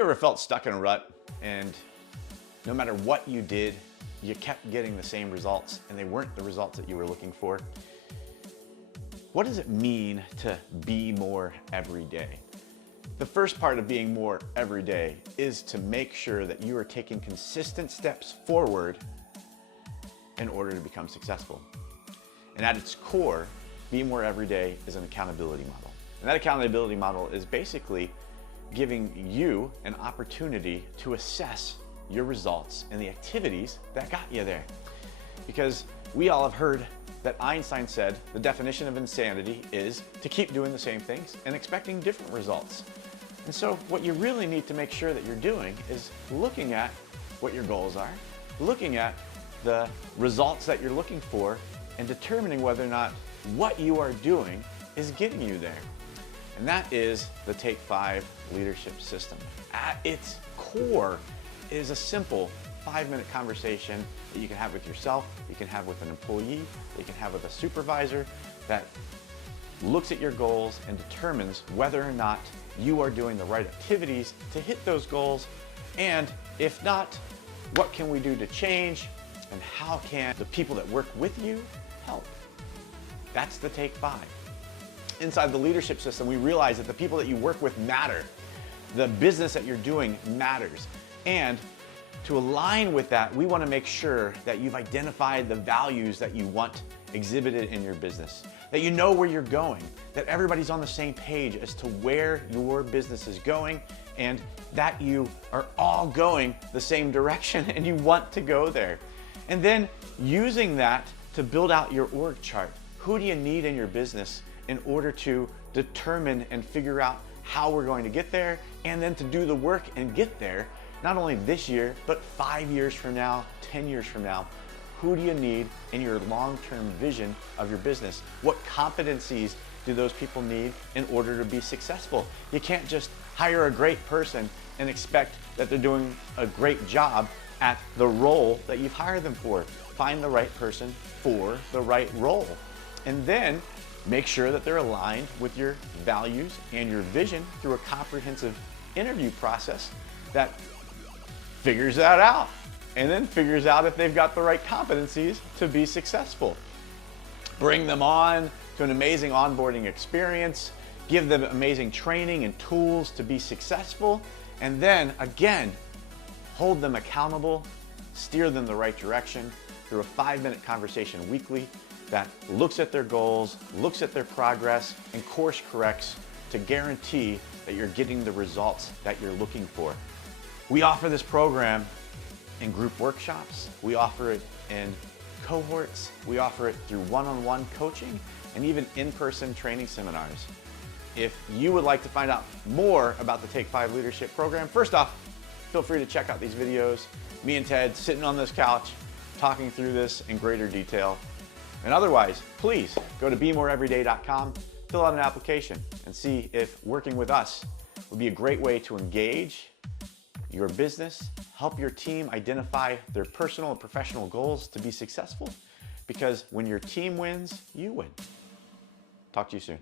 you ever felt stuck in a rut and no matter what you did, you kept getting the same results and they weren't the results that you were looking for? What does it mean to be more every day? The first part of being more every day is to make sure that you are taking consistent steps forward in order to become successful. And at its core, Be More Every Day is an accountability model. And that accountability model is basically giving you an opportunity to assess your results and the activities that got you there. Because we all have heard that Einstein said the definition of insanity is to keep doing the same things and expecting different results. And so what you really need to make sure that you're doing is looking at what your goals are, looking at the results that you're looking for, and determining whether or not what you are doing is getting you there. And that is the Take 5 leadership system. At its core, it is a simple 5-minute conversation that you can have with yourself, you can have with an employee, you can have with a supervisor that looks at your goals and determines whether or not you are doing the right activities to hit those goals, and if not, what can we do to change, and how can the people that work with you help? That's the Take 5. Inside the leadership system, we realize that the people that you work with matter. The business that you're doing matters. And to align with that, we want to make sure that you've identified the values that you want exhibited in your business, that you know where you're going, that everybody's on the same page as to where your business is going, and that you are all going the same direction and you want to go there. And then using that to build out your org chart. Who do you need in your business in order to determine and figure out how we're going to get there, and then to do the work and get there, not only this year, but 5 years from now, 10 years from now. Who do you need in your long-term vision of your business? What competencies do those people need in order to be successful? You can't just hire a great person and expect that they're doing a great job at the role that you've hired them for. Find the right person for the right role. And then make sure that they're aligned with your values and your vision through a comprehensive interview process that figures that out, and then figures out if they've got the right competencies to be successful. Bring them on to an amazing onboarding experience, give them amazing training and tools to be successful, and then again, hold them accountable, steer them the right direction through a 5-minute conversation weekly that looks at their goals, looks at their progress, and course corrects to guarantee that you're getting the results that you're looking for. We offer this program in group workshops, we offer it in cohorts, we offer it through one-on-one coaching, and even in-person training seminars. If you would like to find out more about the Take 5 Leadership Program, first off, feel free to check out these videos. Me and Ted sitting on this couch, talking through this in greater detail. And otherwise, please go to BeMoreEveryday.com, fill out an application, and see if working with us would be a great way to engage your business, help your team identify their personal and professional goals to be successful. Because when your team wins, you win. Talk to you soon.